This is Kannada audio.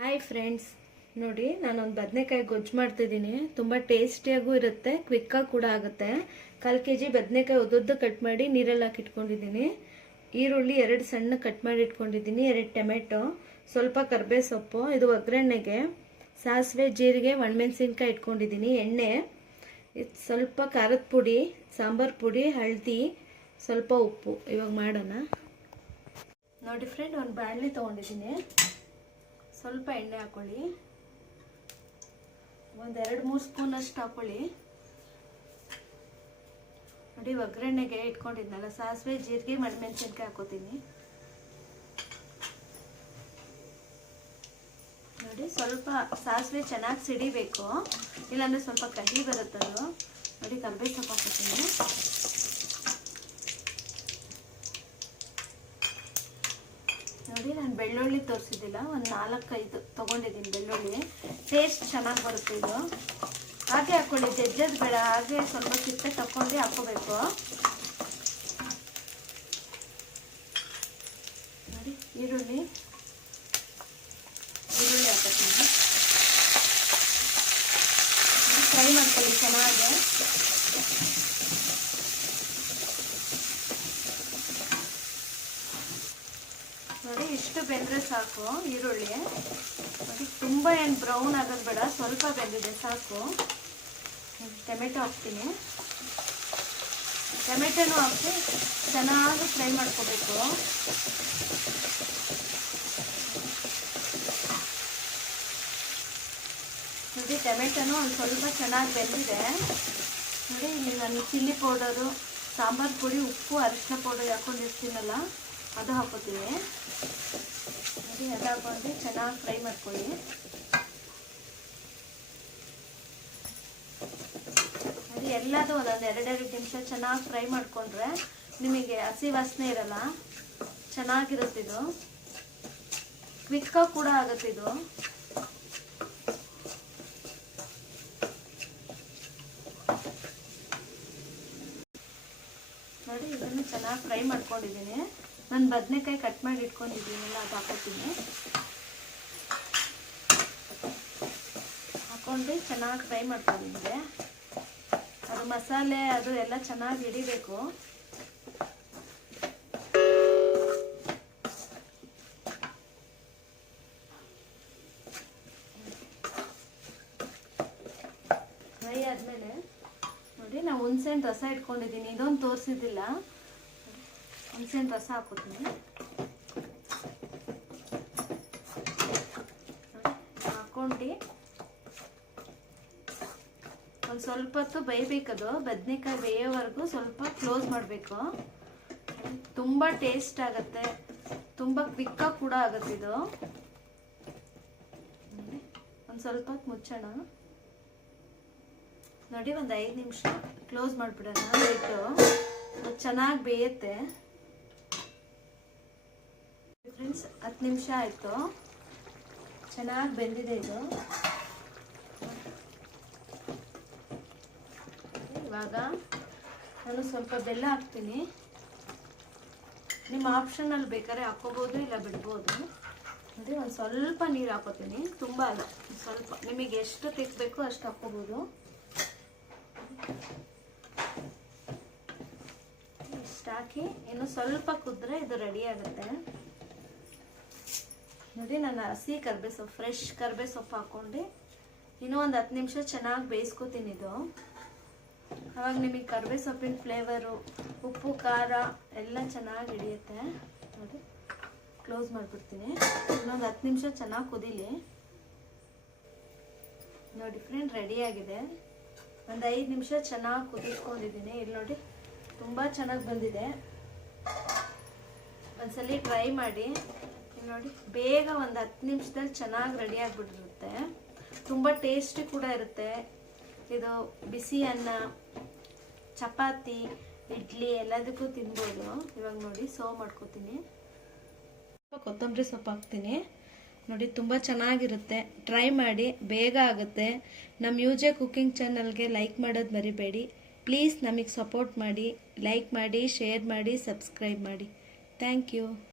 ಹಾಯ್ ಫ್ರೆಂಡ್ಸ್, ನೋಡಿ ನಾನೊಂದು ಬದನೆಕಾಯಿ ಗೊಜ್ಜು ಮಾಡ್ತಿದ್ದೀನಿ. ತುಂಬ ಟೇಸ್ಟಿಯಾಗೂ ಇರುತ್ತೆ, ಕ್ವಿಕ್ಕಾಗಿ ಕೂಡ ಆಗುತ್ತೆ. 1/4 kg ಬದನೆಕಾಯಿ ಉದ್ದುದ್ದು ಕಟ್ ಮಾಡಿ ನೀರಲ್ಲಿ ಹಾಕಿ ಇಟ್ಕೊಂಡಿದ್ದೀನಿ. ಈರುಳ್ಳಿ 2 ಸಣ್ಣ ಕಟ್ ಮಾಡಿ ಇಟ್ಕೊಂಡಿದ್ದೀನಿ. 2 ಟೊಮೆಟೊ, ಸ್ವಲ್ಪ ಕರ್ಬೇವು ಸೊಪ್ಪು. ಇದು ಒಗ್ಗರಣೆಗೆ ಸಾಸಿವೆ, ಜೀರಿಗೆ, ಒಣಮೆಣಸಿನ್ಕಾಯಿ ಇಟ್ಕೊಂಡಿದ್ದೀನಿ. ಎಣ್ಣೆ, ಸ್ವಲ್ಪ ಖಾರದ ಪುಡಿ, ಸಾಂಬಾರು ಪುಡಿ, ಹಳದಿ, ಸ್ವಲ್ಪ ಉಪ್ಪು. ಇವಾಗ ಮಾಡೋಣ ನೋಡಿ ಫ್ರೆಂಡ್. ಒಂದು ಬಾಣಲೆ ತೊಗೊಂಡಿದ್ದೀನಿ. ಸ್ವಲ್ಪ ಎಣ್ಣೆ ಹಾಕೊಳ್ಳಿ. ಒಂದು 2-3 ಸ್ಪೂನ್ ಅಷ್ಟು ಹಾಕೊಳ್ಳಿ. ನೋಡಿ, ಒಗ್ಗರಣೆಗೆ ಇಟ್ಕೊಂಡಿದ್ನಲ್ಲ ಸಾಸಿವೆ, ಜೀರಿಗೆ, ಒಣಮೆಣಸಿನ್ಕಾಯಿ ಹಾಕೋತೀನಿ. ನೋಡಿ, ಸ್ವಲ್ಪ ಸಾಸಿವೆ ಚೆನ್ನಾಗಿ ಸಿಡಿಬೇಕು, ಇಲ್ಲಾಂದ್ರೆ ಸ್ವಲ್ಪ ಕಹಿ ಬರುತ್ತದು. ನೋಡಿ, ಕರ್ಬೇವು ಸೊಪ್ಪು ಹಾಕೋತೀನಿ. ನೋಡಿ, ನಾನು ಬೆಳ್ಳುಳ್ಳಿ ತೋರಿಸಿದ್ದಿಲ್ಲ, ಒಂದು 4-5 ತೊಗೊಂಡಿದ್ದೀನಿ ಬೆಳ್ಳುಳ್ಳಿ. ಟೇಸ್ಟ್ ಚೆನ್ನಾಗಿ ಬರುತ್ತೆ ಇದು. ಹಾಗೆ ಹಾಕ್ಕೊಳ್ಳಿ, ಜಜ್ಜದ್ ಬೇಡ, ಹಾಗೆ ಸ್ವಲ್ಪ ಸಿಪ್ಪೆ ತಗೊಂಡು ಹಾಕೋಬೇಕು. ನೋಡಿ, ಈರುಳ್ಳಿ ಹಾಕೋತೀನಿ. ಫ್ರೈ ಮಾಡ್ಕೊಳ್ಳಿ ಚೆನ್ನಾಗಿ. ನೋಡಿ, ಇಷ್ಟು ಬೆಂದರೆ ಸಾಕು ಈರುಳ್ಳಿ. ನೋಡಿ, ತುಂಬ ಏನು ಬ್ರೌನ್ ಆಗೋದು ಬೇಡ, ಸ್ವಲ್ಪ ಬೆಂದಿದೆ ಸಾಕು. ಟೊಮೆಟೊ ಹಾಕ್ತೀನಿ. ಟೊಮೆಟೊನೂ ಹಾಕಿ ಚೆನ್ನಾಗಿ ಫ್ರೈ ಮಾಡ್ಕೋಬೇಕು. ನೋಡಿ, ಟೊಮೆಟೊನೂ ಒಂದು ಸ್ವಲ್ಪ ಚೆನ್ನಾಗಿ ಬೆಂದಿದೆ. ನೋಡಿ, ಇಲ್ಲಿ ನಾನು ಚಿಲ್ಲಿ ಪೌಡರು, ಸಾಂಬಾರು ಪುಡಿ, ಉಪ್ಪು, ಅರಿಶಿನ ಪೌಡರ್ ಹಾಕೊಂಡಿರ್ತೀನಲ್ಲ ಅದು ಹಾಕೋತೀನಿ. ನೋಡಿ, ಅದು ಹಾಕೊಂಡು ಚೆನ್ನಾಗಿ ಫ್ರೈ ಮಾಡ್ಕೊಳ್ಳಿ. ನೋಡಿ, ಎಲ್ಲದೂ ಒಂದೊಂದು 2-2 ನಿಮಿಷ ಚೆನ್ನಾಗಿ ಫ್ರೈ ಮಾಡಿಕೊಂಡ್ರೆ ನಿಮಗೆ ಹಸಿ ವಾಸನೆ ಇರಲ್ಲ, ಚೆನ್ನಾಗಿರುತ್ತಿದು. ಕ್ವಿಕ್ಕಾಗಿ ಕೂಡ ಆಗುತ್ತಿದು. ನೋಡಿ, ಇದನ್ನು ಚೆನ್ನಾಗಿ ಫ್ರೈ ಮಾಡ್ಕೊಂಡಿದ್ದೀನಿ. ನಾನು ಬದನೆಕಾಯಿ ಕಟ್ ಮಾಡಿ ಇಟ್ಕೊಂಡಿದ್ದೀನಲ್ಲ ಅದು ಹಾಕೋತೀನಿ. ಹಾಕೊಂಡು ಚೆನ್ನಾಗಿ ಫ್ರೈ ಮಾಡ್ಕೊಂಡಿದ್ದೆ. ಅದು ಮಸಾಲೆ ಅದು ಎಲ್ಲ ಚೆನ್ನಾಗಿ ಹಿಡಿಬೇಕು. ಫ್ರೈ ಆದಮೇಲೆ ನೋಡಿ, ನಾವು ಹುಣಸೆಹಣ್ಣು ರಸ ಇಟ್ಕೊಂಡಿದ್ದೀನಿ. ಇದೊಂದು ತೋರಿಸಿದ್ದಿಲ್ಲ, ಹುಣಸೆಹಣ್ಣು ರಸ ಹಾಕೋತೀನಿ. ಹಾಕೊಂಡು ಒಂದು ಸ್ವಲ್ಪ ಹೊತ್ತು ಬೇಯಬೇಕದು. ಬದನೆಕಾಯಿ ಬೇಯೋವರೆಗೂ ಸ್ವಲ್ಪ ಕ್ಲೋಸ್ ಮಾಡಬೇಕು. ತುಂಬ ಟೇಸ್ಟ್ ಆಗುತ್ತೆ, ತುಂಬ ಕ್ವಿಕ್ಕಾಗಿ ಕೂಡ ಆಗುತ್ತೆ ಇದು. ಒಂದು ಸ್ವಲ್ಪ ಹೊತ್ತು ಮುಚ್ಚೋಣ. ನೋಡಿ, ಒಂದು 5 ನಿಮಿಷ ಕ್ಲೋಸ್ ಮಾಡಿಬಿಡೋಣ. ಇಟ್ಟು ಅದು ಚೆನ್ನಾಗಿ ಬೇಯುತ್ತೆ. ಫ್ರೆಂಡ್ಸ್, 10 ನಿಮಿಷ ಆಯಿತು, ಚೆನ್ನಾಗಿ ಬೆಂದಿದೆ ಇದು. ಇವಾಗ ನಾನು ಸ್ವಲ್ಪ ಬೆಲ್ಲ ಹಾಕ್ತೀನಿ. ನಿಮ್ಮ ಆಪ್ಷನಲ್ಲಿ ಬೇಕಾದ್ರೆ ಹಾಕೋಬೋದು, ಇಲ್ಲ ಬಿಡ್ಬೋದು. ನೋಡಿ, ಒಂದು ಸ್ವಲ್ಪ ನೀರು ಹಾಕೋತೀನಿ, ತುಂಬ ಅಲ್ಲ, ಸ್ವಲ್ಪ. ನಿಮಗೆ ಎಷ್ಟು ತಿಕ್ಕಬೇಕು ಅಷ್ಟು ಹಾಕೋಬೋದು. ಇಷ್ಟು ಹಾಕಿ ಇನ್ನು ಸ್ವಲ್ಪ ಕುದ್ರೆ ಇದು ರೆಡಿ ಆಗುತ್ತೆ. ನೋಡಿ, ನಾನು ಹಸಿ ಕರ್ಬೇವು ಸೊಪ್ಪು, ಫ್ರೆಶ್ ಕರ್ಬೇವು ಸೊಪ್ಪು ಹಾಕ್ಕೊಂಡು ಇನ್ನೂ ಒಂದು 10 ನಿಮಿಷ ಚೆನ್ನಾಗಿ ಬೇಯಿಸ್ಕೊತೀನಿ ಇದು. ಆವಾಗ ನಿಮಗೆ ಕರ್ಬೇವು ಸೊಪ್ಪಿನ ಫ್ಲೇವರು, ಉಪ್ಪು, ಖಾರ ಎಲ್ಲ ಚೆನ್ನಾಗಿ ಹಿಡಿಯುತ್ತೆ. ನೋಡಿ, ಕ್ಲೋಸ್ ಮಾಡಿಬಿಡ್ತೀನಿ. ಇನ್ನೊಂದು 10 ನಿಮಿಷ ಚೆನ್ನಾಗಿ ಕುದೀಲಿ. ನೋಡಿ ಫ್ರೆಂಡ್, ರೆಡಿಯಾಗಿದೆ. ಒಂದು 5 ನಿಮಿಷ ಚೆನ್ನಾಗಿ ಕುದಿಸ್ಕೊಂಡಿದ್ದೀನಿ. ಇಲ್ಲಿ ನೋಡಿ, ತುಂಬ ಚೆನ್ನಾಗಿ ಬಂದಿದೆ. ಒಂದ್ಸಲಿ ಟ್ರೈ ಮಾಡಿ. ಇಲ್ಲಿ ನೋಡಿ, ಬೇಗ ಒಂದು 10 ನಿಮಿಷದಲ್ಲಿ ಚೆನ್ನಾಗಿ ರೆಡಿ ಆಗಿಬಿಟ್ಟಿರುತ್ತೆ. ತುಂಬ ಟೇಸ್ಟಿ ಕೂಡ ಇರುತ್ತೆ ಇದು. ಬಿಸಿ ಅನ್ನ, ಚಪಾತಿ, ಇಡ್ಲಿ ಎಲ್ಲದಕ್ಕೂ ತಿನ್ಬೋದು. ಇವಾಗ ನೋಡಿ, ಸರ್ವ್ ಮಾಡ್ಕೋತೀನಿ. ಕೊತ್ತಂಬರಿ ಸೊಪ್ಪು ಹಾಕ್ತೀನಿ. ನೋಡಿ, ತುಂಬ ಚೆನ್ನಾಗಿರುತ್ತೆ. ಟ್ರೈ ಮಾಡಿ, ಬೇಗ ಆಗುತ್ತೆ. ನಮ್ಮ ಯುಜೆ ಕುಕಿಂಗ್ ಚಾನಲ್ಗೆ ಲೈಕ್ ಮಾಡೋದು ಮರಿಬೇಡಿ ಪ್ಲೀಸ್. ನಮಗೆ ಸಪೋರ್ಟ್ ಮಾಡಿ, ಲೈಕ್ ಮಾಡಿ, ಶೇರ್ ಮಾಡಿ, ಸಬ್ಸ್ಕ್ರೈಬ್ ಮಾಡಿ. Thank you.